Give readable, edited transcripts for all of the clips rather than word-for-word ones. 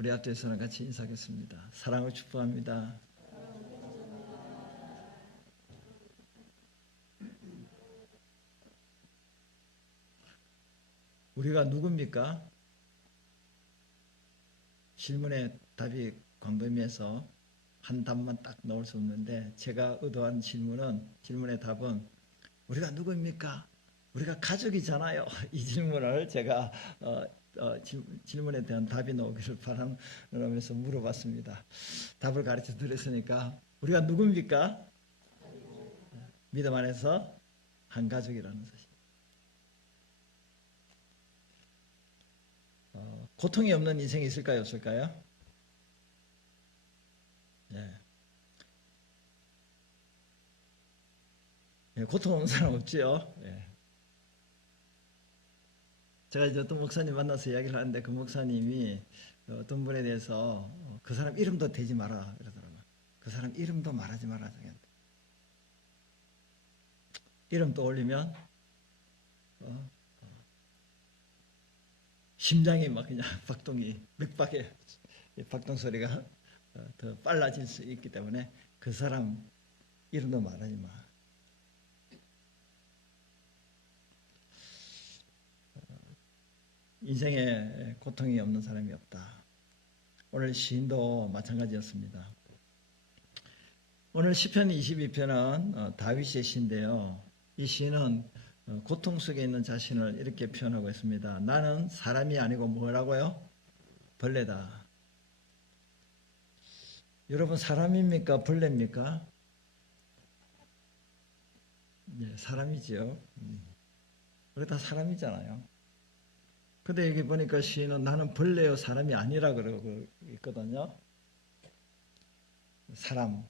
우리 앞에서는 같이 인사하겠습니다. 사랑을 축복합니다. 우리가 누굽니까? 질문에 답이 광범위해서 한 답만 딱 넣을 수 없는데, 제가 의도한 질문의 답은 우리가 누구입니까? 우리가 가족이잖아요. 이 질문을 제가 질문에 대한 답이 나오기를 바라면서 물어봤습니다. 답을 가르쳐 드렸으니까 우리가 누굽니까? 믿음 안에서 한 가족이라는 것입니다. 고통이 없는 인생이 있을까요? 없을까요? 예. 예, 고통 없는 사람 없지요? 예. 제가 이제 어떤 목사님 만나서 이야기를 하는데, 그 목사님이 어떤 분에 대해서 그 사람 이름도 대지 마라 그러더라고요. 그 사람 이름도 말하지 마라. 이름 떠올리면 심장이 막 그냥 박동이 맥박에 박동 소리가 더 빨라질 수 있기 때문에 그 사람 이름도 말하지 마. 인생에 고통이 없는 사람이 없다. 오늘 시인도 마찬가지였습니다. 오늘 시편 22편은 다윗의 시인데요. 이 시인은 고통 속에 있는 자신을 이렇게 표현하고 있습니다. 나는 사람이 아니고 뭐라고요? 벌레다. 여러분, 사람입니까? 벌레입니까? 네, 사람이지요. 우리 다 사람이잖아요. 근데 여기 보니까 시인은 나는 벌레요 사람이 아니라 그러고 있거든요. 사람은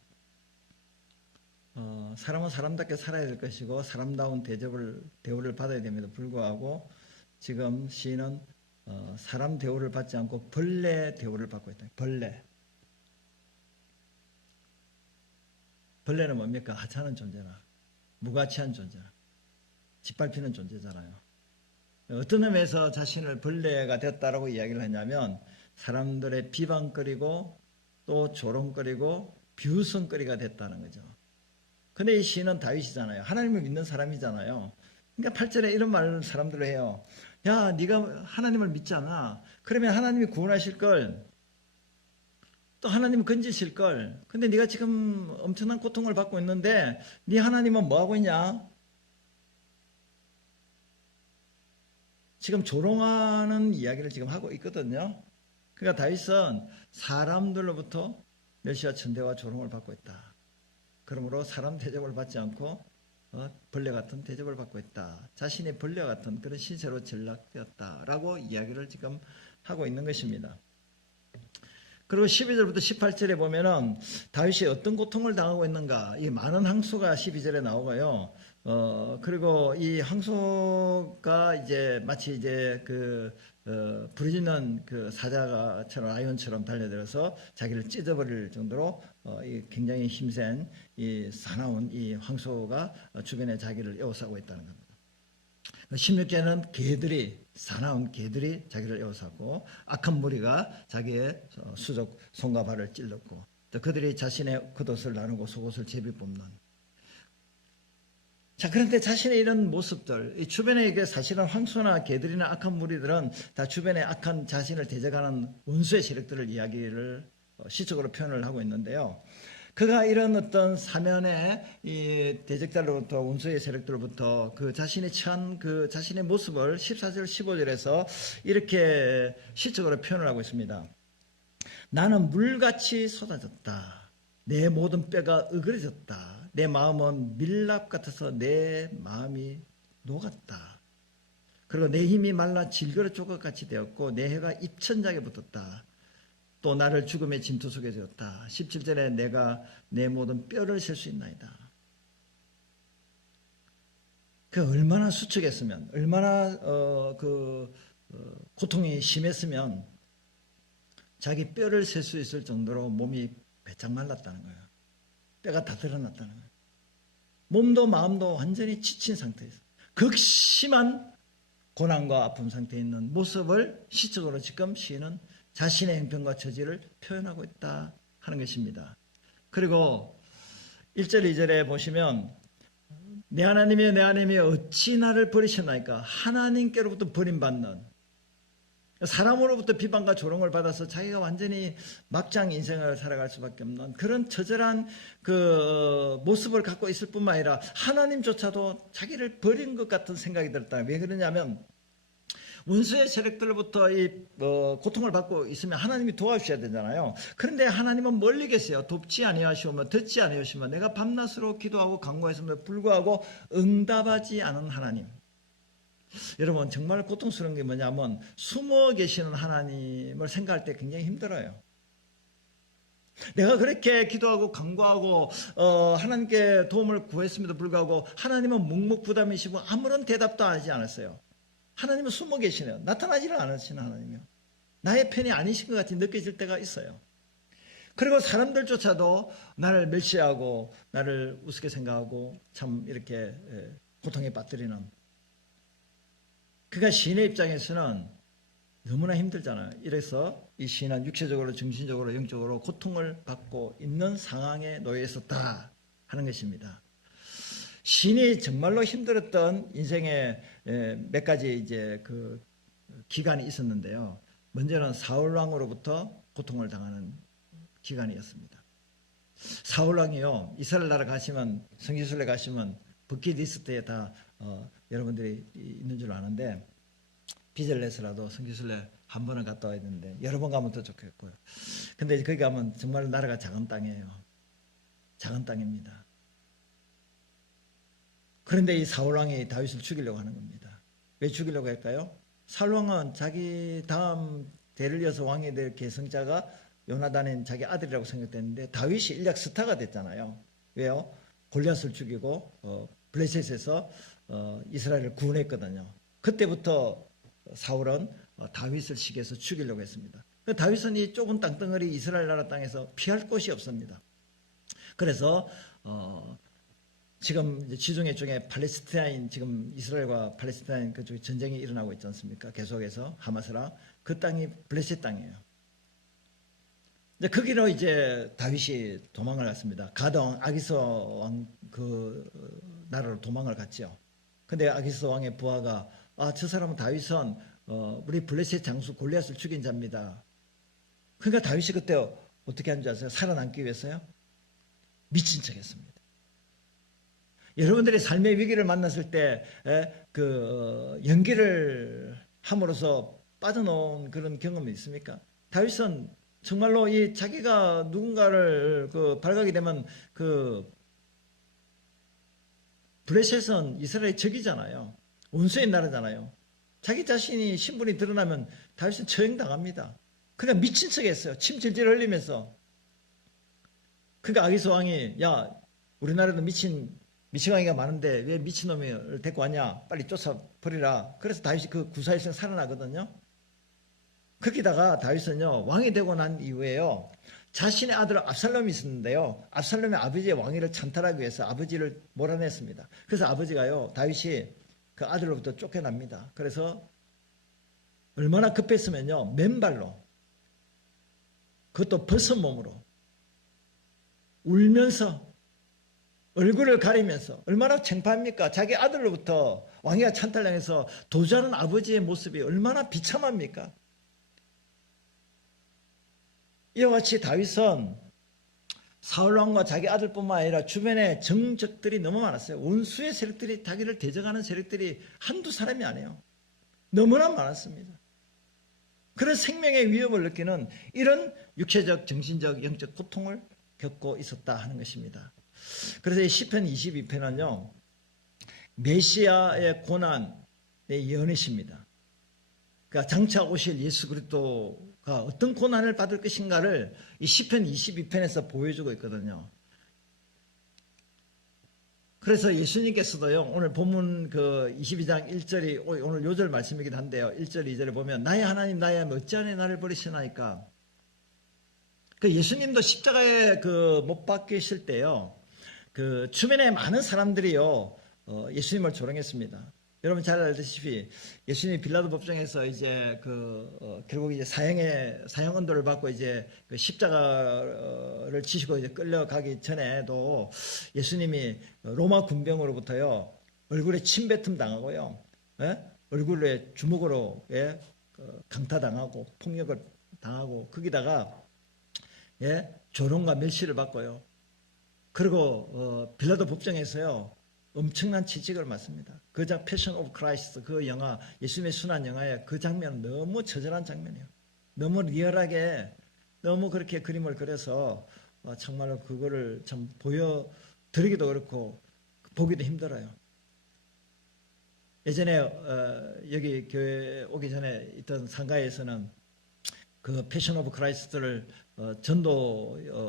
사람답게 살아야 될 것이고 사람다운 대우를 받아야 됨에도 불구하고 지금 시인은 사람 대우를 받지 않고 벌레 대우를 받고 있다. 벌레는 뭡니까? 하찮은 존재나 무가치한 존재나 짓밟히는 존재잖아요. 어떤 의미에서 자신을 벌레가 되었다라고 이야기를 하냐면 사람들의 비방거리고 또 조롱거리고 비웃음거리가 됐다는 거죠. 근데 이 시인은 다윗이잖아요. 하나님을 믿는 사람이잖아요. 그러니까 8절에 이런 말을 사람들로 해요. 야, 네가 하나님을 믿잖아. 그러면 하나님이 구원하실 걸, 또 하나님 건지실 걸. 근데 네가 지금 엄청난 고통을 받고 있는데 네 하나님은 뭐 하고 있냐? 지금 조롱하는 이야기를 지금 하고 있거든요. 그러니까 다윗은 사람들로부터 멸시와 천대와 조롱을 받고 있다. 그러므로 사람 대접을 받지 않고 벌레 같은 대접을 받고 있다. 자신이 벌레 같은 그런 신세로 전락되었다라고 이야기를 지금 하고 있는 것입니다. 그리고 12절부터 18절에 보면은 다윗이 어떤 고통을 당하고 있는가, 이 많은 항소가 12절에 나오고요. 그리고 이 항소가 이제 마치 이제 부르짖는 그 사자가처럼 라이온처럼 달려들어서 자기를 찢어버릴 정도로 굉장히 힘센 이 사나운 이 황소가 주변에 자기를 에워싸고 있다는 겁니다. 16절은 사나운 개들이 자기를 에워싸고 악한 무리가 자기의 수족 손과 발을 찔렀고 또 그들이 자신의 겉옷을 나누고 속옷을 제비 뽑는. 자, 그런데 자신의 이런 모습들, 이 주변에 사실은 황소나 개들이나 악한 무리들은 다 주변에 악한 자신을 대적하는 원수의 세력들을 이야기를 시적으로 표현을 하고 있는데요. 그가 이런 어떤 사면의 이 대적자로부터 원수의 세력들로부터 그 자신이 처한 그 자신의 모습을 14절 15절에서 이렇게 시적으로 표현을 하고 있습니다. 나는 물같이 쏟아졌다. 내 모든 뼈가 으그러졌다. 내 마음은 밀랍 같아서 내 마음이 녹았다. 그리고 내 힘이 말라 질그릇 조각같이 되었고 내 혀가 입천장에 붙었다. 또 나를 죽음의 진토 속에 되었다. 17절에 내가 내 모든 뼈를 셀 수 있나이다. 그 얼마나 수척했으면, 얼마나 고통이 심했으면 자기 뼈를 셀 수 있을 정도로 몸이 배짝 말랐다는 거예요. 뼈가 다 드러났다는 거예요. 몸도 마음도 완전히 지친 상태에서 극심한 고난과 아픔 상태에 있는 모습을 시적으로 지금 시인은 자신의 형편과 처지를 표현하고 있다 하는 것입니다. 그리고 1절 2절에 보시면 내 하나님이여 내 하나님이여 어찌 나를 버리셨나이까. 하나님께로부터 버림받는, 사람으로부터 비방과 조롱을 받아서 자기가 완전히 막장 인생을 살아갈 수밖에 없는 그런 처절한 그 모습을 갖고 있을 뿐만 아니라 하나님조차도 자기를 버린 것 같은 생각이 들었다. 왜 그러냐면 원수의 세력들로부터 이 고통을 받고 있으면 하나님이 도와주셔야 되잖아요. 그런데 하나님은 멀리 계세요. 돕지 아니하시오며 듣지 아니하시오며 내가 밤낮으로 기도하고 간구했음에도 불구하고 응답하지 않은 하나님. 여러분 정말 고통스러운 게 뭐냐면 숨어 계시는 하나님을 생각할 때 굉장히 힘들어요. 내가 그렇게 기도하고 간구하고 하나님께 도움을 구했음에도 불구하고 하나님은 묵묵부담이시고 아무런 대답도 하지 않았어요. 하나님은 숨어 계시네요. 나타나지를 않으시는 하나님이요. 나의 편이 아니신 것 같이 느껴질 때가 있어요. 그리고 사람들조차도 나를 멸시하고 나를 우습게 생각하고 참 이렇게 고통에 빠뜨리는, 그러니까 시인의 입장에서는 너무나 힘들잖아요. 이래서 이 시인은 육체적으로 정신적으로 영적으로 고통을 받고 있는 상황에 놓여 있었다 하는 것입니다. 시인이 정말로 힘들었던 인생의 몇 가지 이제 그 기간이 있었는데요. 먼저는 사울 왕으로부터 고통을 당하는 기간이었습니다. 사울 왕이요, 이스라엘 나라 가시면, 성지순례 가시면 버킷리스트에 다 여러분들이 있는 줄 아는데 빚을 내서라도 성지순례 한 번은 갔다 와야 되는데 여러 번 가면 더 좋겠고요. 근데 거기 가면 정말 나라가 작은 땅이에요. 작은 땅입니다. 그런데 이 사울왕이 다윗을 죽이려고 하는 겁니다. 왜 죽이려고 할까요? 사울왕은 자기 다음 대를 이어서 왕이 될 계승자가 요나단인 자기 아들이라고 생각됐는데 다윗이 인력 스타가 됐잖아요. 왜요? 골리앗을 죽이고 블레셋에서 이스라엘을 구원했거든요. 그때부터 사울은 다윗을 시기해서 죽이려고 했습니다. 다윗은 이 좁은 땅덩어리 이스라엘 나라 땅에서 피할 곳이 없습니다. 그래서 지금 지중해 쪽에 팔레스타인, 지금 이스라엘과 팔레스타인 그쪽에 전쟁이 일어나고 있지 않습니까? 계속해서 하마스랑 그 땅이 블레셋 땅이에요. 이제 거기로 이제 다윗이 도망을 갔습니다. 가던 아기스 왕 그 나라로 도망을 갔죠. 근데 아기스 왕의 부하가 저 사람은 다윗은 우리 블레셋 장수 골리앗을 죽인 자입니다. 그러니까 다윗이 그때 어떻게 한 줄 아세요? 살아남기 위해서요? 미친 척했습니다. 여러분들이 삶의 위기를 만났을 때 그 연기를 함으로써 빠져나온 그런 경험이 있습니까? 다윗은 정말로 이 자기가 누군가를 그 발각이 되면 그 블레셋은 이스라엘의 적이잖아요. 원수의 나라잖아요. 자기 자신이 신분이 드러나면 다윗은 처형당합니다. 그러니까 미친 척했어요. 침 질질 흘리면서. 그러니까 아기스 왕이 야 우리나라도 미친왕이가 많은데 왜 미친놈을 데리고 왔냐, 빨리 쫓아버리라. 그래서 다윗이 그 구사일생 살아나거든요. 거기다가 다윗은요 왕이 되고 난 이후에요 자신의 아들 압살롬이 있었는데요, 압살롬의 아버지의 왕위를 찬탈하기 위해서 아버지를 몰아냈습니다. 그래서 아버지가요 다윗이 그 아들로부터 쫓겨납니다. 그래서 얼마나 급했으면요 맨발로, 그것도 벗은 몸으로 울면서 얼굴을 가리면서, 얼마나 창피합니까? 자기 아들로부터 왕위가 찬탈당해서 도주하는 아버지의 모습이 얼마나 비참합니까? 이와 같이 다윗은 사울왕과 자기 아들뿐만 아니라 주변에 정적들이 너무 많았어요. 원수의 세력들이, 자기를 대적하는 세력들이 한두 사람이 아니에요. 너무나 많았습니다. 그런 생명의 위협을 느끼는 이런 육체적, 정신적, 영적 고통을 겪고 있었다 하는 것입니다. 그래서 이 시편 22편은요 메시아의 고난의 예언이십니다. 그러니까 장차 오실 예수 그리스도가 어떤 고난을 받을 것인가를 이 시편 22편에서 보여주고 있거든요. 그래서 예수님께서도요 오늘 본문 그 22장 1절이 오늘 요절 말씀이기도 한데요, 1절 2절에 보면 나의 하나님 나의 하나님 어찌하여 나를 버리시나이까. 그 예수님도 십자가에 그 못 박히실 때요 그 주변에 많은 사람들이요 예수님을 조롱했습니다. 여러분 잘 알다시피 예수님이 빌라도 법정에서 이제 결국 이제 사형 언도를 받고 이제 그 십자가를 지시고 이제 끌려가기 전에도 예수님이 로마 군병으로부터요 얼굴에 침뱉음 당하고요, 예? 얼굴에 주먹으로 예? 강타당하고 폭력을 당하고 거기다가 예? 조롱과 멸시를 받고요. 그리고 빌라도 법정에서요 엄청난 채찍을 맞습니다. 패션 오브 크라이스트 그 영화, 예수님의 순환 영화에 그 장면 너무 처절한 장면이에요. 너무 리얼하게 너무 그렇게 그림을 그려서 정말로 그거를 참 보여드리기도 그렇고 보기도 힘들어요. 예전에 여기 교회 오기 전에 있던 상가에서는 그 패션 오브 크라이스트를 전도를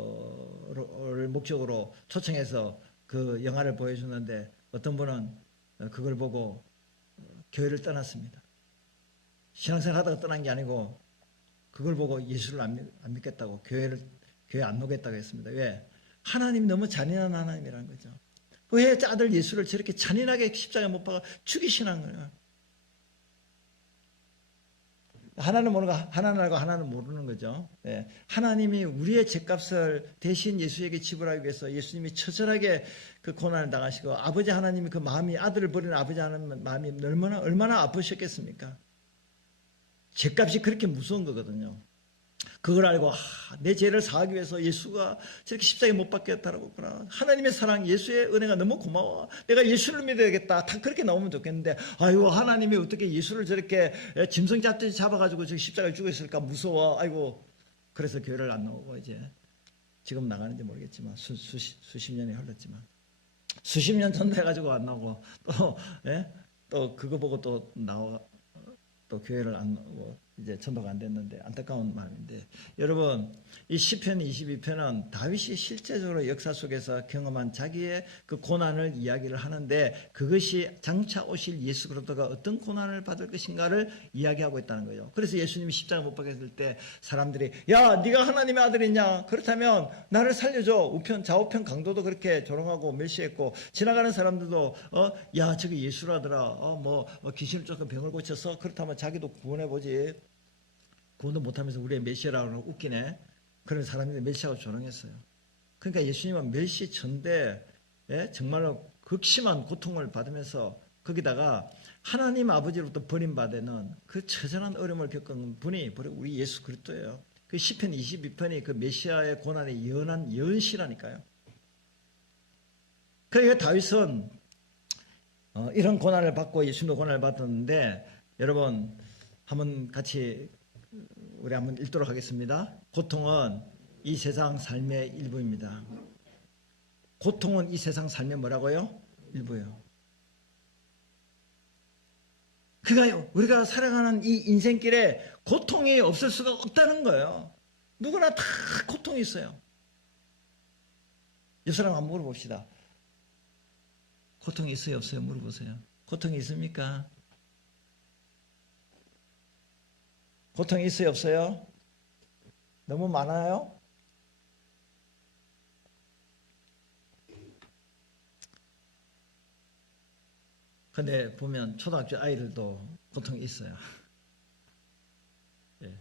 목적으로 초청해서 그 영화를 보여주는데 어떤 분은 그걸 보고 교회를 떠났습니다. 신앙생활 하다가 떠난 게 아니고 그걸 보고 예수를 안 믿겠다고 교회 안 오겠다고 했습니다. 왜? 하나님이 너무 잔인한 하나님이라는 거죠. 왜 아들 예수를 저렇게 잔인하게 십자가에 못 박아 죽이시는 거예요? 하나는 모르고 하나는 알고 하나는 모르는 거죠. 예. 하나님이 우리의 죄값을 대신 예수에게 지불하기 위해서 예수님이 처절하게 그 고난을 당하시고 아버지 하나님이 그 마음이 아들을 버리는 아버지 하나님 마음이 얼마나 아프셨겠습니까? 죄값이 그렇게 무서운 거거든요. 그걸 알고 내 죄를 사하기 위해서 예수가 저렇게 십자가에 못 박겠다라고 했구나. 하나님의 사랑, 예수의 은혜가 너무 고마워. 내가 예수를 믿어야겠다. 다 그렇게 나오면 좋겠는데 아이고 하나님이 어떻게 예수를 저렇게 짐승 잡듯이 잡아가지고 저 십자가에 죽였을까 무서워. 아이고 그래서 교회를 안 나오고 이제 지금 나가는지 모르겠지만 수십 년이 흘렀지만 수십 년 전돼가지고 안 나오고 또 그거 보고 또 교회를 안 나오고 이제 전도가 안 됐는데 안타까운 마음인데 여러분 이 시편 22편은 다윗이 실제적으로 역사 속에서 경험한 자기의 그 고난을 이야기를 하는데 그것이 장차 오실 예수 그리스도가 어떤 고난을 받을 것인가를 이야기하고 있다는 거예요. 그래서 예수님이 십자가 못 박혔을 때 사람들이 야 네가 하나님의 아들이냐 그렇다면 나를 살려줘. 우편 좌우편 강도도 그렇게 조롱하고 멸시했고 지나가는 사람들도 야 저기 예수라더라. 귀신을 쫓아 병을 고쳐서 그렇다면 자기도 구원해보지. 구원도 못하면서 우리의 메시아라고 웃기네. 그런 사람들이 메시아하고 조롱했어요. 그러니까 예수님은 멸시 전대 정말로 극심한 고통을 받으면서 거기다가 하나님 아버지로부터 버림받는 그 처절한 어려움을 겪은 분이 바로 우리 예수 그리스도예요. 그 시편 22편이 그 메시아의 고난의 예언한 예언시라니까요. 그러니까 다윗은 이런 고난을 받고 예수님도 고난을 받았는데 여러분 한번 같이 우리 한번 읽도록 하겠습니다. 고통은 이 세상 삶의 일부입니다. 고통은 이 세상 삶의 뭐라고요? 일부예요. 그러니까 우리가 살아가는 이 인생길에 고통이 없을 수가 없다는 거예요. 누구나 다 고통이 있어요. 이 사람 한번 물어봅시다. 고통이 있어요? 없어요? 물어보세요. 고통이 있습니까? 고통이 있어요? 없어요? 너무 많아요? 근데 보면 초등학교 아이들도 고통이 있어요. 예.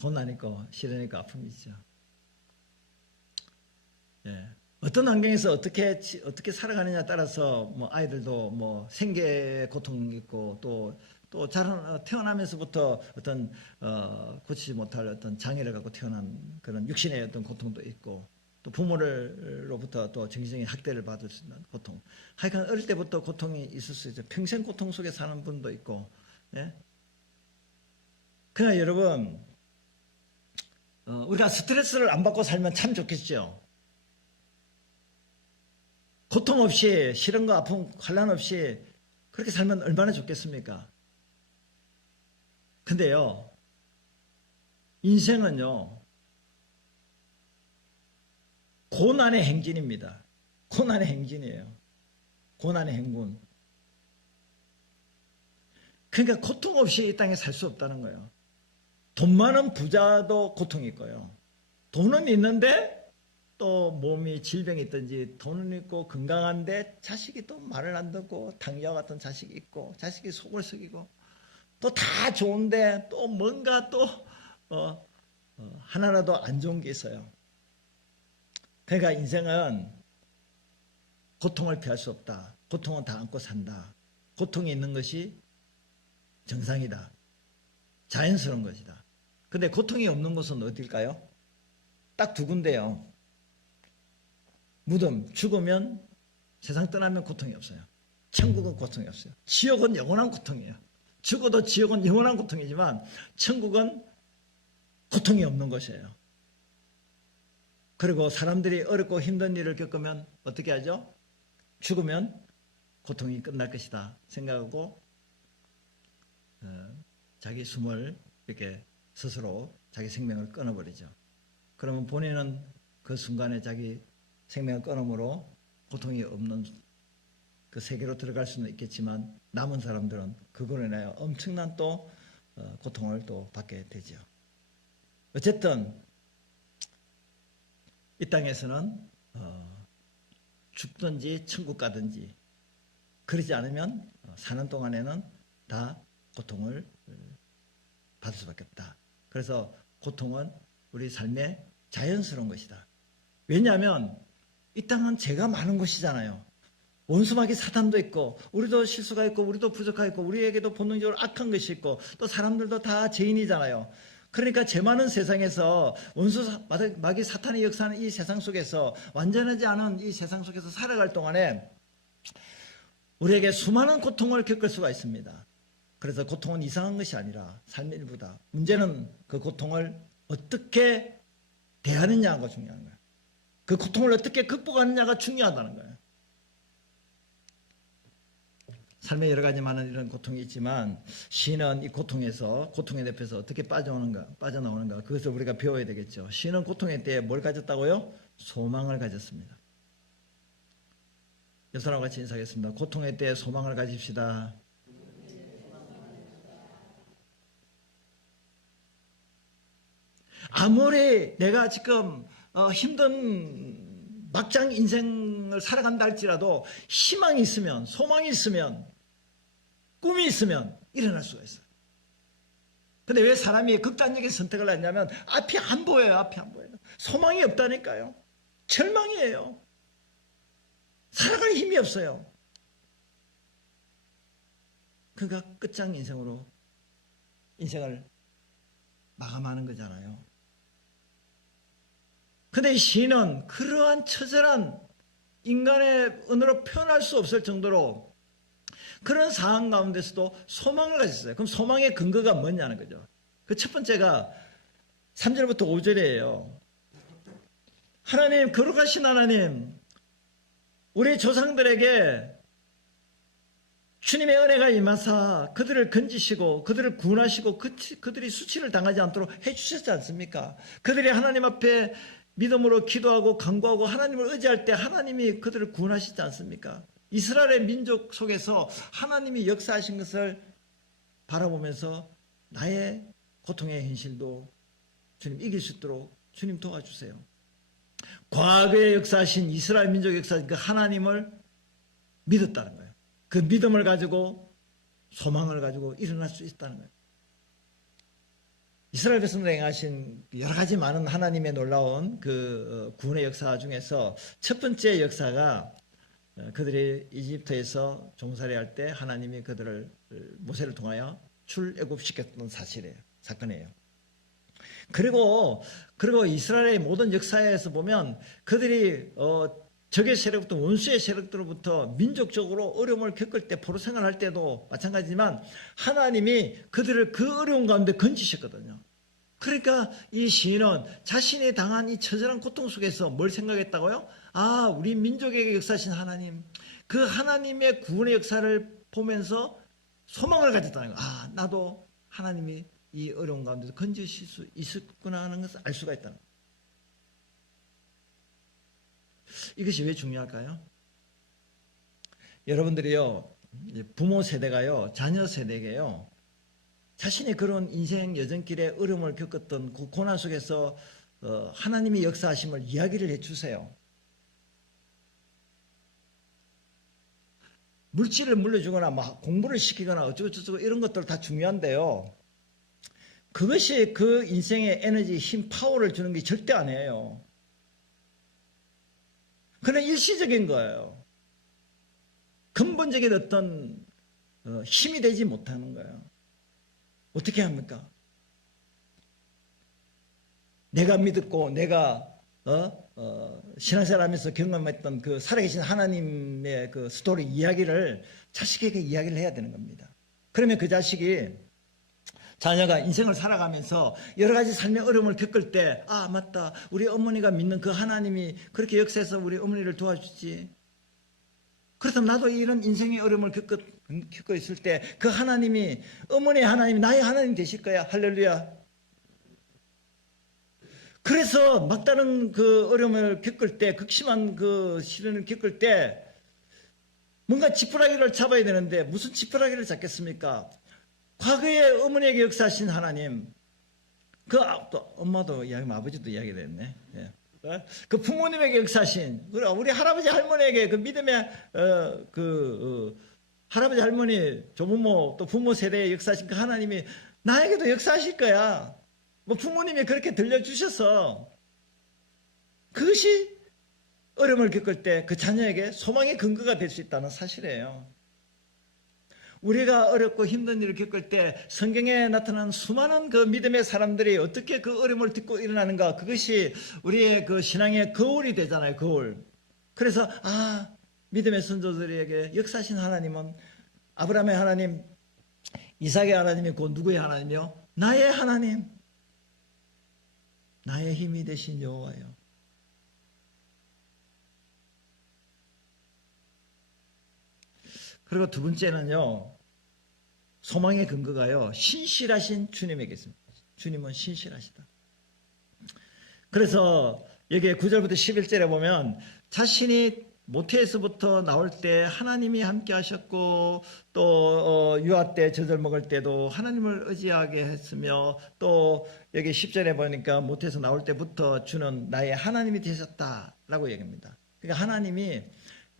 고난 있고 싫으니까 아픔이 있죠. 예. 어떤 환경에서 어떻게 살아가느냐에 따라서 뭐 아이들도 뭐 생계의 고통이 있고 또 태어나면서부터 어떤 고치지 못할 어떤 장애를 갖고 태어난 그런 육신의 어떤 고통도 있고 또 부모로부터 또 정신적인 학대를 받을 수 있는 고통. 하여간 어릴 때부터 고통이 있을 수 있죠. 평생 고통 속에 사는 분도 있고. 예? 그러나 여러분 우리가 스트레스를 안 받고 살면 참 좋겠죠. 고통 없이 시련과 아픔, 환난 없이 그렇게 살면 얼마나 좋겠습니까? 근데요, 인생은요, 고난의 행진입니다. 고난의 행진이에요. 고난의 행군. 그러니까 고통 없이 이 땅에 살 수 없다는 거예요. 돈 많은 부자도 고통이 있고요. 돈은 있는데 또 몸이 질병이 있든지 돈은 있고 건강한데 자식이 또 말을 안 듣고 당뇨와 같은 자식이 있고 자식이 속을 썩이고 또 다 좋은데 또 뭔가 또 하나라도 안 좋은 게 있어요. 그러니까 인생은 고통을 피할 수 없다. 고통은 다 안고 산다. 고통이 있는 것이 정상이다. 자연스러운 것이다. 근데 고통이 없는 곳은 어딜까요? 딱 두 군데요. 무덤, 죽으면 세상 떠나면 고통이 없어요. 천국은 고통이 없어요. 지옥은 영원한 고통이에요. 죽어도 지옥은 영원한 고통이지만 천국은 고통이 없는 것이에요. 그리고 사람들이 어렵고 힘든 일을 겪으면 어떻게 하죠? 죽으면 고통이 끝날 것이다 생각하고 자기 숨을 이렇게 스스로 자기 생명을 끊어버리죠. 그러면 본인은 그 순간에 자기 생명을 끊음으로 고통이 없는 그 세계로 들어갈 수는 있겠지만 남은 사람들은 그걸로 인하여 엄청난 또 고통을 또 받게 되죠. 어쨌든 이 땅에서는 죽든지 천국 가든지 그러지 않으면 사는 동안에는 다 고통을 받을 수밖에 없다. 그래서 고통은 우리 삶의 자연스러운 것이다. 왜냐하면 이 땅은 죄가 많은 곳이잖아요. 원수마귀 사탄도 있고 우리도 실수가 있고 우리도 부족하고 있고 우리에게도 본능적으로 악한 것이 있고 또 사람들도 다 죄인이잖아요. 그러니까 죄 많은 세상에서 원수마귀 사탄이 역사하는 이 세상 속에서 완전하지 않은 이 세상 속에서 살아갈 동안에 우리에게 수많은 고통을 겪을 수가 있습니다. 그래서 고통은 이상한 것이 아니라 삶의 일부다. 문제는 그 고통을 어떻게 대하느냐가 중요한 거예요. 그 고통을 어떻게 극복하느냐가 중요하다는 거예요. 삶에 여러 가지 많은 이런 고통이 있지만 시인은 이 고통에서 고통에 대해서 어떻게 빠져나오는가 그것을 우리가 배워야 되겠죠. 시인은 고통의 때에 뭘 가졌다고요? 소망을 가졌습니다. 여러분과 같이 인사하겠습니다. 고통의 때에 소망을 가집시다. 아무리 내가 지금 힘든 막장 인생을 살아간다 할지라도 희망이 있으면 소망이 있으면 꿈이 있으면 일어날 수가 있어요. 근데 왜 사람이 극단적인 선택을 하냐면 앞이 안 보여요. 앞이 안 보여요. 소망이 없다니까요. 절망이에요. 살아갈 힘이 없어요. 그가 끝장 인생으로 인생을 마감하는 거잖아요. 근데 이 시인은 그러한 처절한 인간의 언어로 표현할 수 없을 정도로 그런 상황 가운데서도 소망을 가졌어요. 그럼 소망의 근거가 뭐냐는 거죠. 그 첫 번째가 3절부터 5절이에요. 하나님, 거룩하신 하나님, 우리 조상들에게 주님의 은혜가 임하사 그들을 건지시고 그들을 구원하시고 그들이 수치를 당하지 않도록 해주셨지 않습니까? 그들이 하나님 앞에 믿음으로 기도하고 간구하고 하나님을 의지할 때 하나님이 그들을 구원하시지 않습니까? 이스라엘의 민족 속에서 하나님이 역사하신 것을 바라보면서 나의 고통의 현실도 주님 이길 수 있도록 주님 도와주세요. 과거에 역사하신 이스라엘 민족의 역사하신 그 하나님을 믿었다는 거예요. 그 믿음을 가지고 소망을 가지고 일어날 수 있다는 거예요. 이스라엘 백성들 행하신 여러 가지 많은 하나님의 놀라운 그 구원의 역사 중에서 첫 번째 역사가 그들이 이집트에서 종살이 할 때 하나님이 그들을 모세를 통하여 출애굽시켰던 사건이에요. 그리고 이스라엘의 모든 역사에서 보면 그들이 적의 세력부터 원수의 세력들로부터 민족적으로 어려움을 겪을 때 포로 생활할 때도 마찬가지지만 하나님이 그들을 그 어려운 가운데 건지셨거든요. 그러니까 이 시인은 자신이 당한 이 처절한 고통 속에서 뭘 생각했다고요? 아, 우리 민족에게 역사하신 하나님, 그 하나님의 구원의 역사를 보면서 소망을 가졌다는 거예요. 아, 나도 하나님이 이 어려운 가운데서 건지실 수 있었구나 하는 것을 알 수가 있다는 거예요. 이것이 왜 중요할까요? 여러분들이요, 부모 세대가요, 자녀 세대에게요, 자신이 그런 인생 여정길에 어려움을 겪었던 그 고난 속에서 하나님의 역사하심을 이야기를 해주세요. 물질을 물려주거나 막 공부를 시키거나 어쩌고저쩌고 이런 것들 다 중요한데요. 그것이 그 인생의 에너지, 힘, 파워를 주는 게 절대 아니에요. 그냥 일시적인 거예요. 근본적인 어떤 힘이 되지 못하는 거예요. 어떻게 합니까? 내가 믿었고 내가 신앙생활하면서 경험했던 그 살아계신 하나님의 그 스토리 이야기를 자식에게 이야기를 해야 되는 겁니다. 그러면 그 자식이 자녀가 인생을 살아가면서 여러 가지 삶의 어려움을 겪을 때, 아 맞다, 우리 어머니가 믿는 그 하나님이 그렇게 역사해서 우리 어머니를 도와주지. 그렇다면 나도 이런 인생의 어려움을 겪고 있을 때 그 하나님이, 어머니의 하나님이 나의 하나님 되실 거야. 할렐루야. 그래서 막다른 그 어려움을 겪을 때, 극심한 그 시련을 겪을 때 뭔가 지푸라기를 잡아야 되는데 무슨 지푸라기를 잡겠습니까? 과거에 어머니에게 역사하신 하나님, 또 엄마도 이야기하면 아버지도 이야기를 했네. 예. 그 부모님에게 역사하신 우리 할아버지 할머니에게 그 믿음의 할아버지 할머니 조부모 또 부모 세대에 역사하신 그 하나님이 나에게도 역사하실 거야. 뭐 부모님이 그렇게 들려주셔서 그것이 어려움을 겪을 때 그 자녀에게 소망의 근거가 될 수 있다는 사실이에요. 우리가 어렵고 힘든 일을 겪을 때 성경에 나타난 수많은 그 믿음의 사람들이 어떻게 그 어려움을 딛고 일어나는가, 그것이 우리의 그 신앙의 거울이 되잖아요. 거울. 그래서 믿음의 선조들에게 역사하신 하나님은 아브라함의 하나님, 이삭의 하나님이 곧 누구의 하나님이요? 나의 하나님, 나의 힘이 되신 여호와요. 그리고 두 번째는요, 소망의 근거가요, 신실하신 주님에게 있습니다. 주님은 신실하시다. 그래서 여기 9절부터 11절에 보면 자신이 모태에서부터 나올 때 하나님이 함께 하셨고, 또 유아 때 젖을 먹을 때도 하나님을 의지하게 했으며, 또 여기 10절에 보니까 모태에서 나올 때부터 주는 나의 하나님이 되셨다라고 얘기합니다. 그러니까 하나님이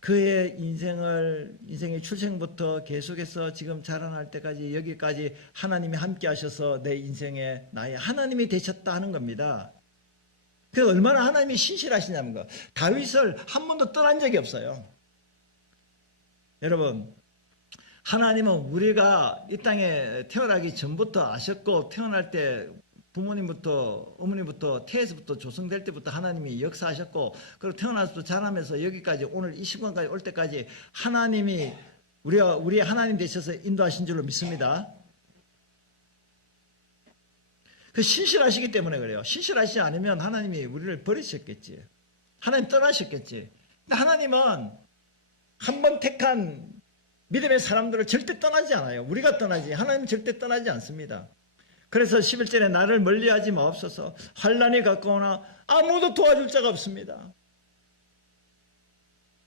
그의 인생의 출생부터 계속해서 지금 자라날 때까지 여기까지 하나님이 함께 하셔서 내 인생에 나의 하나님이 되셨다 하는 겁니다. 그 얼마나 하나님이 신실하시냐는 거. 다윗을 한 번도 떠난 적이 없어요. 여러분, 하나님은 우리가 이 땅에 태어나기 전부터 아셨고, 태어날 때 부모님부터 어머니부터 태에서부터 조성될 때부터 하나님이 역사하셨고, 그리고 태어나서 자라면서 여기까지 오늘 이 시간까지 올 때까지 하나님이 우리의 하나님 되셔서 인도하신 줄로 믿습니다. 그 신실하시기 때문에 그래요. 신실하시지 않으면 하나님이 우리를 버리셨겠지. 하나님 떠나셨겠지. 근데 하나님은 한 번 택한 믿음의 사람들을 절대 떠나지 않아요. 우리가 떠나지, 하나님은 절대 떠나지 않습니다. 그래서 11절에 나를 멀리하지 마옵소서. 환난이 가까우나 아무도 도와줄 자가 없습니다.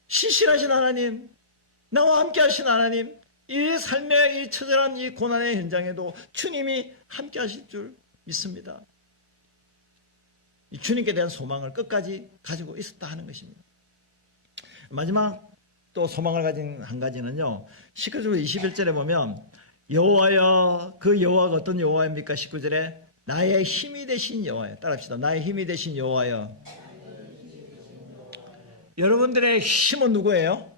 신실하신 하나님, 나와 함께 하신 하나님, 이 삶의 이 처절한 이 고난의 현장에도 주님이 함께 하실 줄 믿습니다. 이 주님께 대한 소망을 끝까지 가지고 있었다 하는 것입니다. 마지막 또 소망을 가진 한 가지는요, 19절 21절에 보면 여호와여, 그 여호와가 어떤 여호와입니까? 19절에 나의 힘이 되신 여호와여. 따라합시다. 나의 힘이 되신 여호와여. 여러분들의 힘은 누구예요?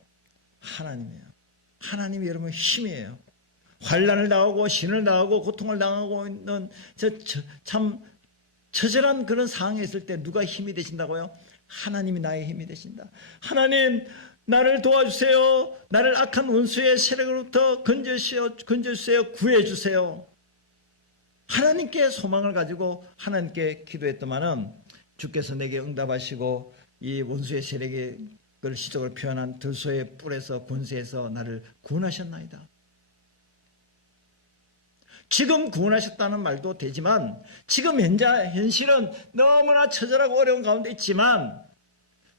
하나님이에요. 하나님이 여러분의 힘이에요. 환난을 당하고 신을 당하고 고통을 당하고 있는 참 처절한 그런 상황에 있을 때 누가 힘이 되신다고요? 하나님이 나의 힘이 되신다. 하나님, 나를 도와주세요. 나를 악한 원수의 세력으로부터 건져주세요. 구해주세요. 하나님께 소망을 가지고 하나님께 기도했더만은 주께서 내게 응답하시고 이 원수의 세력을 시적으로 표현한 들소의 뿔에서 권세에서 나를 구원하셨나이다. 지금 구원하셨다는 말도 되지만 지금 현실은 너무나 처절하고 어려운 가운데 있지만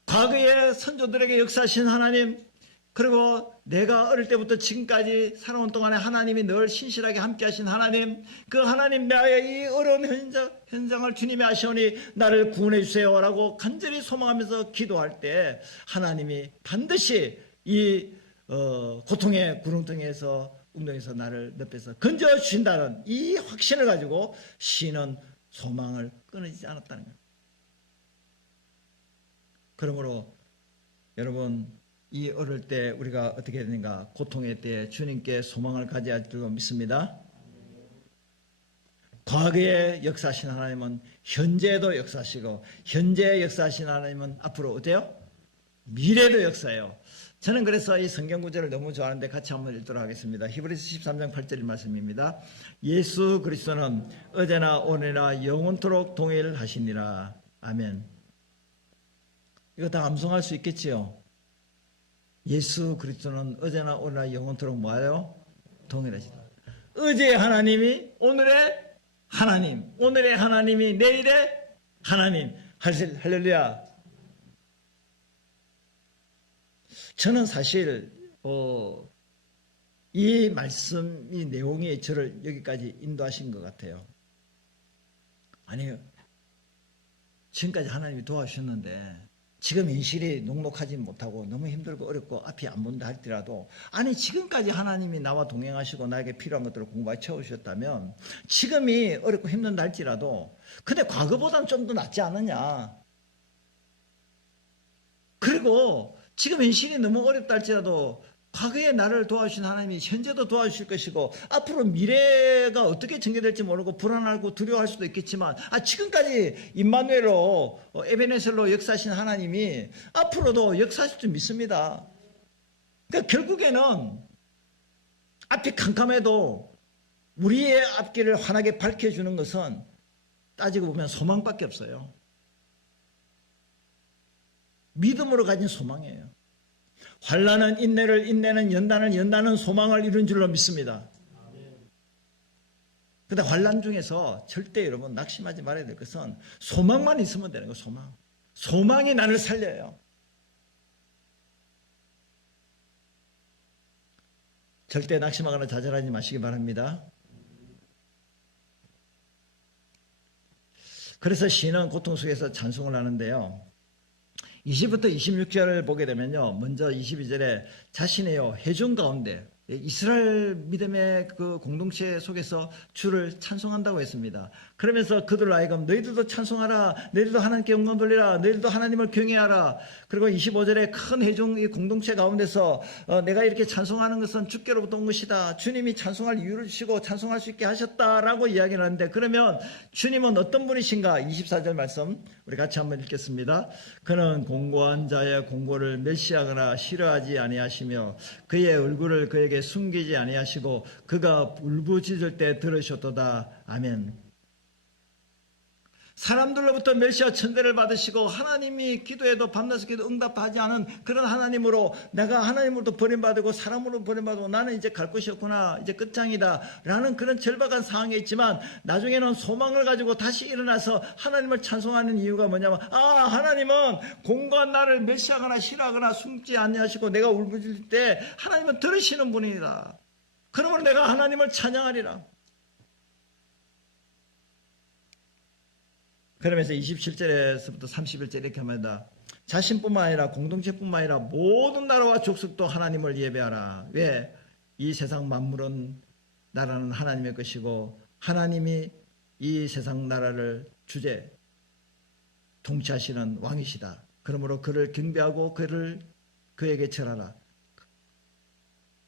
과거의 선조들에게 역사하신 하나님, 그리고 내가 어릴 때부터 지금까지 살아온 동안에 하나님이 늘 신실하게 함께 하신 하나님, 그 하나님, 나의 이 어려운 현장, 현장을 주님이 아시오니 나를 구원해 주세요라고 간절히 소망하면서 기도할 때 하나님이 반드시 이 고통의 구렁텅이에서 운동에서 나를 늪에서 건져 주신다는 이 확신을 가지고 시인은 소망을 끊어지지 않았다는 거예요. 그러므로 여러분, 이 어릴 때 우리가 어떻게 해야 되는가? 고통의 때에 주님께 소망을 가져야 할 줄 믿습니다. 과거에 역사하신 하나님은 현재도 역사하시고, 현재 역사하신 하나님은 앞으로 어때요? 미래도 역사해요. 저는 그래서 이 성경 구절을 너무 좋아하는데 같이 한번 읽도록 하겠습니다. 히브리서 13장 8절 말씀입니다. 예수 그리스도는 어제나 오늘이나 영원토록 동일하시니라. 아멘. 이거 다 암송할 수 있겠지요? 예수 그리스도는 어제나 오늘이나 영원토록 뭐예요? 동일하시다. 어제의 하나님이 오늘의 하나님, 오늘의 하나님이 내일의 하나님. 할렐루야. 저는 사실 이 말씀, 이 내용이 저를 여기까지 인도하신 것 같아요. 아니요, 지금까지 하나님이 도와주셨는데 지금 인실이 녹록하지 못하고 너무 힘들고 어렵고 앞이 안 보인다 할지라도, 아니 지금까지 하나님이 나와 동행하시고 나에게 필요한 것들을 공부해 채우셨다면 지금이 어렵고 힘든다 할지라도 근데 과거보다는 좀 더 낫지 않느냐. 그리고 지금 인실이 너무 어렵다 할지라도 과거에 나를 도와주신 하나님이 현재도 도와주실 것이고 앞으로 미래가 어떻게 전개될지 모르고 불안하고 두려워할 수도 있겠지만 지금까지 임마누엘로 에베네셀로 역사하신 하나님이 앞으로도 역사하실 줄 믿습니다. 그러니까 결국에는 앞이 캄캄해도 우리의 앞길을 환하게 밝혀주는 것은 따지고 보면 소망밖에 없어요. 믿음으로 가진 소망이에요. 환난은 인내를, 인내는 연단을, 연단은 소망을 이룬 줄로 믿습니다. 그런데 환난 중에서 절대 여러분 낙심하지 말아야 될 것은 소망만 있으면 되는 거예요. 소망. 소망이 나를 살려요. 절대 낙심하거나 좌절하지 마시기 바랍니다. 그래서 시인은 고통 속에서 찬송을 하는데요. 20부터 26절을 보게 되면요. 먼저 22절에 자신의 회중 가운데 이스라엘 믿음의 그 공동체 속에서 주를 찬송한다고 했습니다. 그러면서 그들로 하여금 너희들도 찬송하라, 너희들도 하나님께 영광 돌리라, 너희들도 하나님을 경외하라. 그리고 25절에 큰 회중 이 공동체 가운데서 내가 이렇게 찬송하는 것은 주께로부터 온 것이다. 주님이 찬송할 이유를 주시고 찬송할 수 있게 하셨다라고 이야기를 하는데, 그러면 주님은 어떤 분이신가? 24절 말씀 우리 같이 한번 읽겠습니다. 그는 공고한 자의 공고를 멸시하거나 싫어하지 아니하시며 그의 얼굴을 그에게 숨기지 아니하시고 그가 울부짖을 때 들으셨도다. 아멘. 사람들로부터 멸시와 천대를 받으시고 하나님이 기도해도 밤낮을 기도 응답하지 않은 그런 하나님으로, 내가 하나님으로도 버림받고 사람으로 버림받고 나는 이제 갈 곳이 없구나, 이제 끝장이다 라는 그런 절박한 상황에 있지만 나중에는 소망을 가지고 다시 일어나서 하나님을 찬송하는 이유가 뭐냐면, 하나님은 공고한 나를 멸시하거나 싫어하거나 숨지 아니하시고 내가 울부짖을 때 하나님은 들으시는 분이다. 그러면 내가 하나님을 찬양하리라. 그러면서 27절에서부터 31절 이렇게 합니다. 자신뿐만 아니라 공동체뿐만 아니라 모든 나라와 족속도 하나님을 예배하라. 왜? 이 세상 만물은 나라는 하나님의 것이고 하나님이 이 세상 나라를 주재 통치하시는 왕이시다. 그러므로 그를 경배하고 그에게 절하라.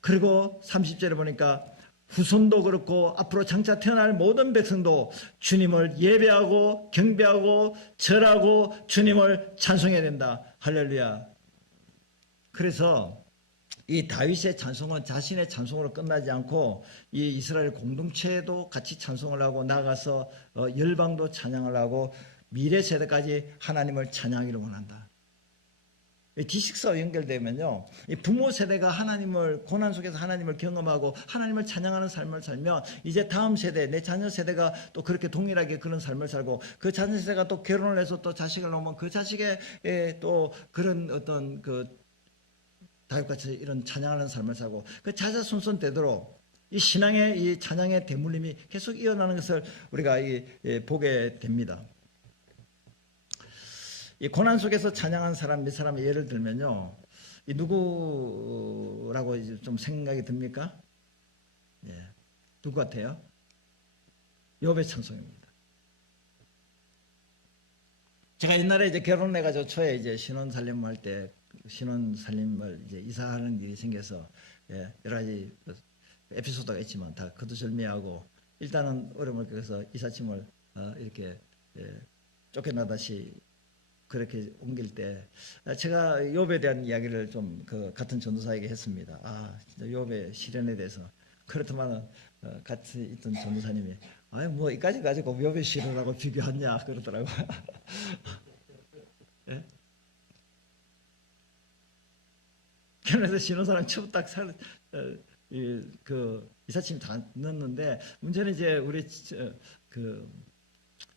그리고 30절에 보니까 후손도 그렇고 앞으로 장차 태어날 모든 백성도 주님을 예배하고 경배하고 절하고 주님을 찬송해야 된다. 할렐루야. 그래서 이 다윗의 찬송은 자신의 찬송으로 끝나지 않고 이 이스라엘 공동체도 같이 찬송을 하고 나가서 열방도 찬양을 하고 미래 세대까지 하나님을 찬양하기를 원한다. 디식사와 연결되면요, 이 부모 세대가 하나님을, 고난 속에서 하나님을 경험하고 하나님을 찬양하는 삶을 살면 이제 다음 세대, 내 자녀 세대가 또 그렇게 동일하게 그런 삶을 살고, 그 자녀 세대가 또 결혼을 해서 또 자식을 낳으면 그 자식의 또 그런 어떤 그 다윗같이 이런 찬양하는 삶을 살고, 그 자자손손 되도록 이 신앙의 이 찬양의 대물림이 계속 이어나는 것을 우리가 보게 됩니다. 이 고난 속에서 찬양한 사람 몇 사람의 예를 들면요, 이 누구라고 이제 좀 생각이 듭니까? 예, 누구 같아요? 욥의 찬송입니다. 제가 옛날에 이제 결혼해가지고 초에 이제 신혼살림 할 때 신혼살림을 이제 이사하는 일이 생겨서 여러 가지 에피소드가 있지만 다 거두절미하고 일단은 어려움을 겪어서 이삿짐을 이렇게 쫓겨나다시 그렇게 옮길 때 제가 욥에 대한 이야기를 좀 그 같은 전도사에게 했습니다. 진짜 욥의 시련에 대해서. 그렇지만 같이 있던 전도사님이 뭐 이까지 가지고 욥의 시련하고 비교하냐 그러더라고요. 예? 그래서 신혼사랑 처음 딱 이삿짐 다 넣었는데 문제는 이제 우리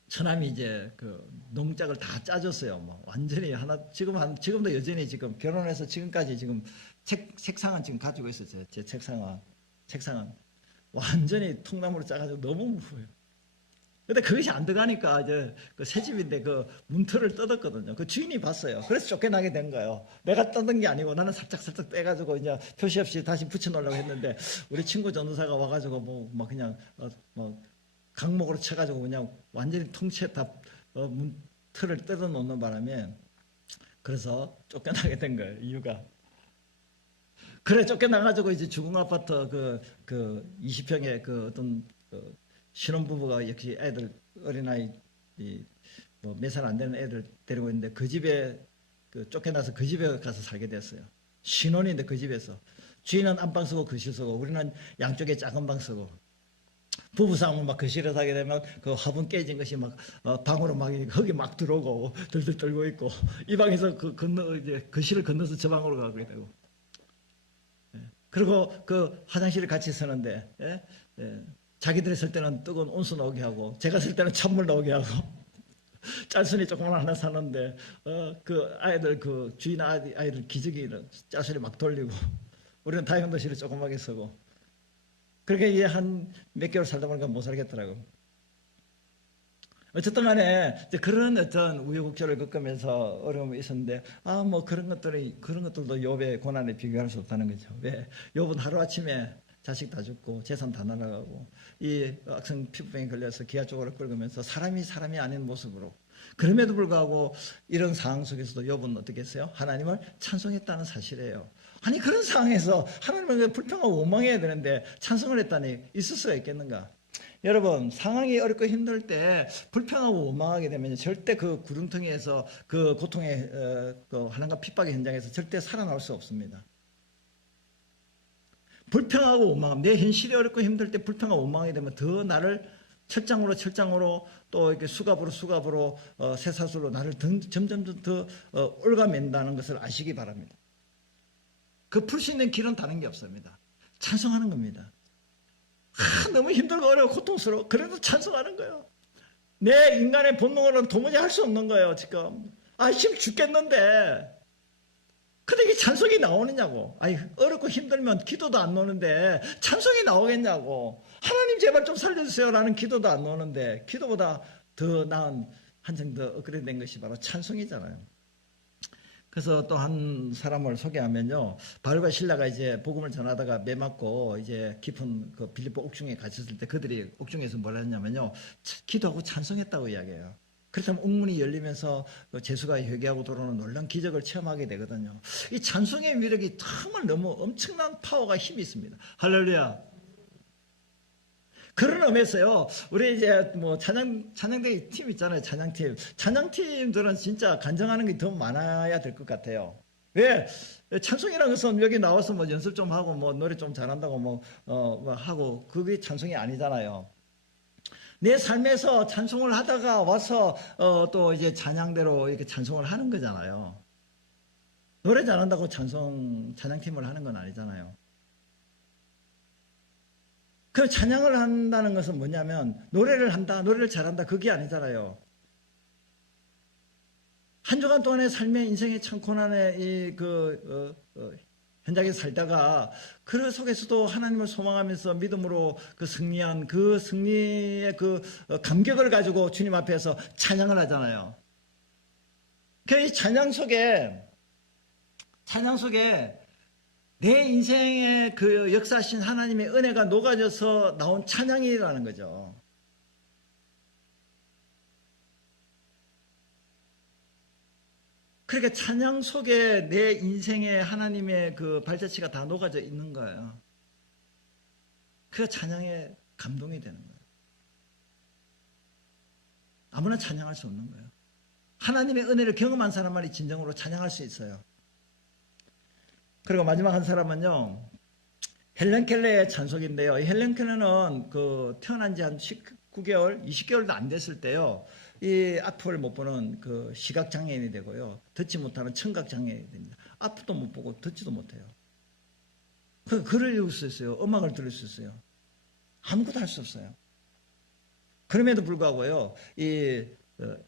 처남이 이제 그 농작을 다 짜줬어요. 뭐 완전히 지금도 여전히 지금 결혼해서 지금까지 지금 책상은 지금 가지고 있었어요. 제 책상은 완전히 통나무로 짜가지고 너무 무서워요. 근데 그것이 안 들어가니까 이제 그 새 집인데 그 문틀을 뜯었거든요. 그 주인이 봤어요. 그래서 쫓겨나게 된 거예요. 내가 뜯은 게 아니고 나는 살짝 떼가지고 이제 표시 없이 다시 붙여놓으려고 했는데 우리 친구 전도사가 와가지고 뭐 그냥 뭐 강목으로 쳐가지고 그냥 완전히 통째에 다 문틀을 뜯어 놓는 바람에 그래서 쫓겨나게 된 거예요. 이유가. 그래 쫓겨나가지고 이제 주공 아파트 그 20평에 그 어떤 신혼부부가 역시 애들 어린아이 뭐 몇 살 안 되는 애들 데리고 있는데 그 집에 쫓겨나서 그 집에 가서 살게 됐어요. 신혼인데 그 집에서 주인은 안방 쓰고 거실 쓰고 우리는 양쪽에 작은 방 쓰고 부부싸움을 막 거실에서 하게 되면 그 화분 깨진 것이 막 방으로 막 흙이 막 들어오고 들들 떨고 있고 이 방에서 이제 거실을 건너서 저 방으로 가게 되고 그리고 그 화장실을 같이 쓰는데 자기들이 쓸 때는 뜨거운 온수 나오게 하고 제가 쓸 때는 찬물 나오게 하고 짤순이 조그만 하나 사는데 그 아이들 그 주인 아이들 기저귀 짤순이 막 돌리고 우리는 다용도실을 조그맣게 쓰고 그렇게 이제 한 몇 개월 살다 보니까 못 살겠더라고. 어쨌든 간에 그런 어떤 우여곡절을 겪으면서 어려움이 있었는데 뭐 그런 것들도 욥의 고난에 비교할 수 없다는 거죠. 왜? 욥은 하루아침에 자식 다 죽고 재산 다 날아가고 이 악성 피부병에 걸려서 기아 쪽으로 끌면서 사람이 아닌 모습으로 그럼에도 불구하고 이런 상황 속에서도 욥은 어떻게 했어요? 하나님을 찬송했다는 사실이에요. 아니 그런 상황에서 하나님을 불평하고 원망해야 되는데 찬송을 했다니 있을 수가 있겠는가? 여러분 상황이 어렵고 힘들 때 불평하고 원망하게 되면 절대 그 구름텅이에서 그 고통의 그 환난과 핍박의 현장에서 절대 살아나올 수 없습니다. 불평하고 원망하면 내 현실이 어렵고 힘들 때 불평하고 원망하게 되면 더 나를 철장으로 또 이렇게 수갑으로 쇠사슬로 나를 점점 더 올가맨다는 것을 아시기 바랍니다. 그 풀 수 있는 길은 다른 게 없습니다. 찬송하는 겁니다. 너무 힘들고 어려워 고통스러워. 그래도 찬송하는 거예요. 내 인간의 본능으로는 도무지 할 수 없는 거예요. 지금 힘 죽겠는데 근데 이게 찬송이 나오느냐고. 어렵고 힘들면 기도도 안 나오는데 찬송이 나오겠냐고. 하나님 제발 좀 살려주세요 라는 기도도 안 나오는데 기도보다 더 나은 한층 더 업그레이드된 것이 바로 찬송이잖아요. 그래서 또 한 사람을 소개하면요, 바울과 실라가 이제 복음을 전하다가 매 맞고 이제 깊은 그 빌립보 옥중에 갇혔을 때 그들이 옥중에서 뭘 했냐면요, 기도하고 찬송했다고 이야기해요. 그렇다면 옥문이 열리면서 제수가 회개하고 돌아오는 놀라운 기적을 체험하게 되거든요. 이 찬송의 위력이 정말 너무 엄청난 파워가 힘이 있습니다. 할렐루야. 그런 의미에서요, 우리 이제 뭐 찬양대 팀 있잖아요. 찬양팀들은 진짜 간증하는 게 더 많아야 될 것 같아요. 왜? 찬송이라는 것은 여기 나와서 뭐 연습 좀 하고 뭐 노래 좀 잘한다고 뭐 하고 그게 찬송이 아니잖아요. 내 삶에서 찬송을 하다가 와서 또 이제 찬양대로 이렇게 찬송을 하는 거잖아요. 노래 잘한다고 찬양팀을 하는 건 아니잖아요. 그 찬양을 한다는 것은 뭐냐면 노래를 한다, 노래를 잘한다 그게 아니잖아요. 한 주간 동안의 삶의 인생의 참 고난의 현장에 살다가 그 속에서도 하나님을 소망하면서 믿음으로 그 승리한 그 승리의 그 감격을 가지고 주님 앞에서 찬양을 하잖아요. 그 찬양 속에 내 인생의 그 역사하신 하나님의 은혜가 녹아져서 나온 찬양이라는 거죠. 그러니까 찬양 속에 내 인생의 하나님의 그 발자취가 다 녹아져 있는 거예요. 그 찬양의 감동이 되는 거예요. 아무나 찬양할 수 없는 거예요. 하나님의 은혜를 경험한 사람만이 진정으로 찬양할 수 있어요. 그리고 마지막 한 사람은요, 헬렌 켈러의 찬송인데요. 헬렌 켈러는 그 태어난 지 한 19개월, 20개월도 안 됐을 때요, 이 앞을 못 보는 그 시각장애인이 되고요, 듣지 못하는 청각장애인이 됩니다. 앞도 못 보고 듣지도 못해요. 그 글을 읽을 수 있어요. 음악을 들을 수 있어요. 아무것도 할 수 없어요. 그럼에도 불구하고요,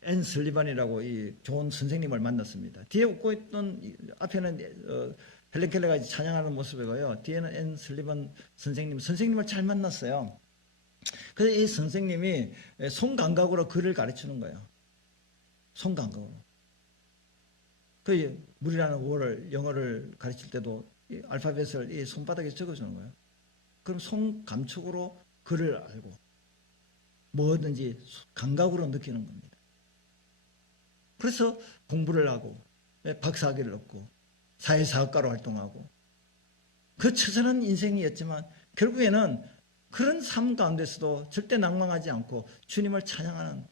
앤 슬리반이라고 이 좋은 선생님을 만났습니다. 뒤에 웃고 있던 앞에는 헬렌 켈러가 찬양하는 모습이고요, 뒤에는 앤 슬리반 선생님을 잘 만났어요. 그래서 이 선생님이 손감각으로 글을 가르치는 거예요. 손감각으로. 그 물이라는 월을 영어를 가르칠 때도 이 알파벳을 이 손바닥에 적어주는 거예요. 그럼 손감촉으로 글을 알고 뭐든지 감각으로 느끼는 겁니다. 그래서 공부를 하고 박사학위를 얻고 사회사업가로 활동하고 그 처절한 인생이었지만 결국에는 그런 삶 가운데서도 절대 낭망하지 않고 주님을 찬양하는,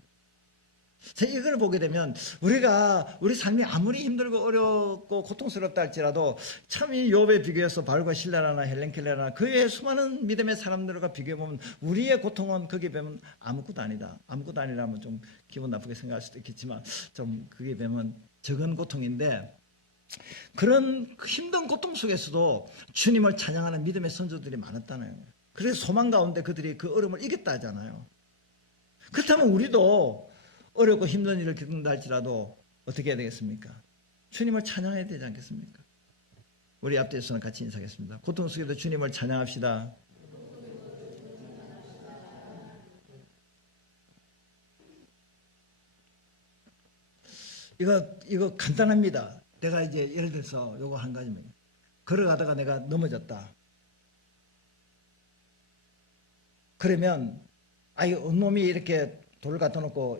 이걸 보게 되면 우리 삶이 아무리 힘들고 어렵고 고통스럽다 할지라도 참 이 욥에 비교해서 바울과 실라나 헬렌 켈러나 그의 수많은 믿음의 사람들과 비교해보면 우리의 고통은 거기에 비하면 아무것도 아니다. 아무것도 아니라면 좀 기분 나쁘게 생각할 수도 있겠지만 좀 그게 비하면 적은 고통인데, 그런 힘든 고통 속에서도 주님을 찬양하는 믿음의 선조들이 많았다는 거예요. 그래서 소망 가운데 그들이 그 어려움을 이겼다 하잖아요. 그렇다면 우리도 어렵고 힘든 일을 겪는다 할지라도 어떻게 해야 되겠습니까? 주님을 찬양해야 되지 않겠습니까? 우리 앞뒤에서는 같이 인사하겠습니다. 고통 속에도 주님을 찬양합시다. 이거 간단합니다. 내가 이제 예를 들어서 요거 한 가지입니다. 걸어가다가 내가 넘어졌다. 그러면 이 온몸이 이렇게 돌을 갖다 놓고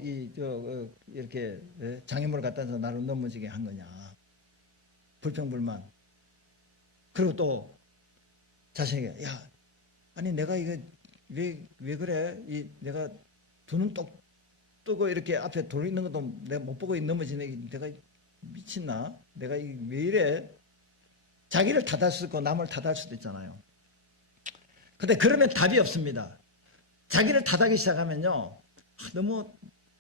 이렇게 장애물을 갖다 놔서 나를 넘어지게 한 거냐. 불평불만. 그리고 또 자신에게 아니 내가 이거 왜 그래? 내가 두 눈 똑 뜨고 이렇게 앞에 돌 있는 것도 내가 못 보고 넘어지네. 내가 미쳤나? 내가 왜 이래? 자기를 탓할 수도 있고 남을 탓할 수도 있잖아요. 근데 그러면 답이 없습니다. 자기를 탓하기 시작하면요, 너무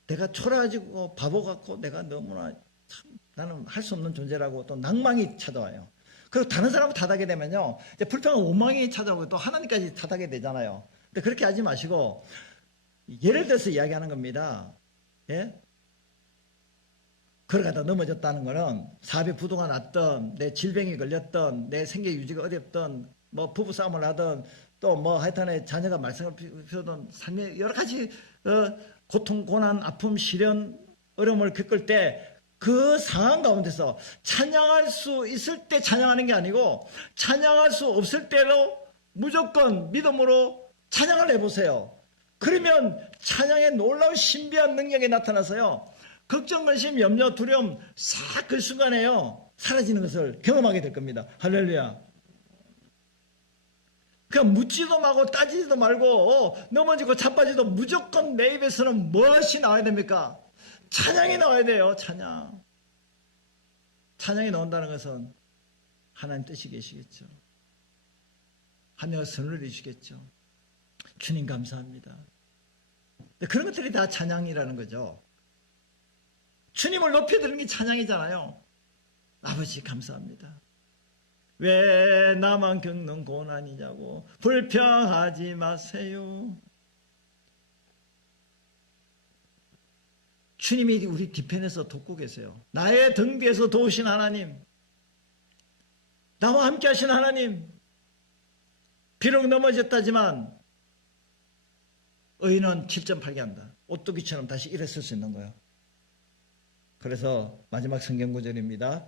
내가 초라해지고 바보 같고 내가 너무나 참 나는 할 수 없는 존재라고 또 낭망이 찾아와요. 그리고 다른 사람을 탓하게 되면요, 이제 불평한 원망이 찾아오고 또 하나님까지 탓하게 되잖아요. 근데 그렇게 하지 마시고 예를 들어서 이야기하는 겁니다. 예? 걸어가다 넘어졌다는 거는 사업에 부도가 났던, 내 질병이 걸렸던, 내 생계 유지가 어렵던, 뭐 부부싸움을 하던, 또 뭐 하여튼에 자녀가 말썽을 피우던 삶의 여러 가지 고통, 고난, 아픔, 시련, 어려움을 겪을 때 그 상황 가운데서 찬양할 수 있을 때 찬양하는 게 아니고 찬양할 수 없을 때로 무조건 믿음으로 찬양을 해보세요. 그러면 찬양의 놀라운 신비한 능력이 나타나서요, 걱정, 근심, 염려, 두려움 싹 그 순간에요 사라지는 것을 경험하게 될 겁니다. 할렐루야. 그냥 묻지도 말고 따지지도 말고 넘어지고 자빠지도 무조건 내 입에서는 무엇이 나와야 됩니까? 찬양이 나와야 돼요. 찬양이 나온다는 것은 하나님 뜻이 계시겠죠. 하나님의 선을 이루시겠죠. 주님 감사합니다. 그런 것들이 다 찬양이라는 거죠. 주님을 높여드리는 게 찬양이잖아요. 아버지 감사합니다. 왜 나만 겪는 고난이냐고 불평하지 마세요. 주님이 우리 뒤편에서 돕고 계세요. 나의 등 뒤에서 도우신 하나님. 나와 함께 하신 하나님, 비록 넘어졌다지만 의인은 7.8개 한다. 오뚜기처럼 다시 일어설 수 있는 거예요. 그래서 마지막 성경 구절입니다.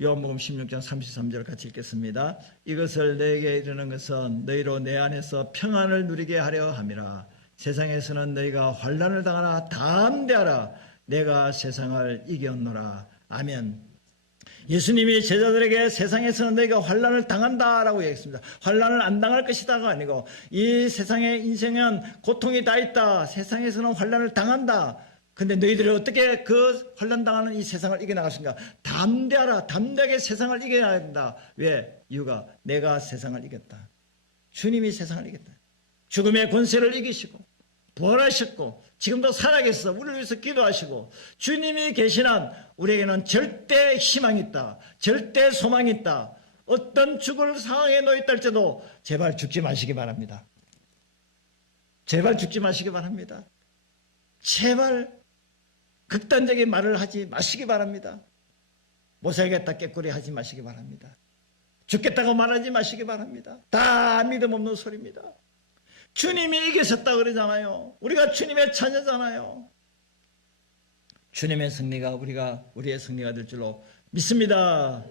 요한복음 16장 33절 같이 읽겠습니다. 이것을 너에게 이르는 것은 너희로 내 안에서 평안을 누리게 하려 함이라. 세상에서는 너희가 환난을 당하나 담대하라. 내가 세상을 이겼노라. 아멘. 예수님이 제자들에게 세상에서는 너희가 환난을 당한다라고 얘기했습니다. 환난을 안 당할 것이다가 아니고 이 세상의 인생은 고통이 다 있다. 세상에서는 환난을 당한다. 근데 너희들이 어떻게 그 환난 당하는 이 세상을 이겨나갈 수 있는가? 담대하라. 담대하게 세상을 이겨야 한다. 왜? 이유가 내가 세상을 이겼다. 주님이 세상을 이겼다. 죽음의 권세를 이기시고 부활하셨고 지금도 살아계셔서 우리를 위해서 기도하시고 주님이 계신 한 우리에게는 절대 희망이 있다. 절대 소망이 있다. 어떤 죽을 상황에 놓였다 할지라도 제발 죽지 마시기 바랍니다. 제발 죽지 마시기 바랍니다. 제발 극단적인 말을 하지 마시기 바랍니다. 못 살겠다 깨꼬리 하지 마시기 바랍니다. 죽겠다고 말하지 마시기 바랍니다. 다 믿음 없는 소리입니다. 주님이 이기셨다 그러잖아요. 우리가 주님의 자녀잖아요. 주님의 승리가 우리의 승리가 될 줄로 믿습니다.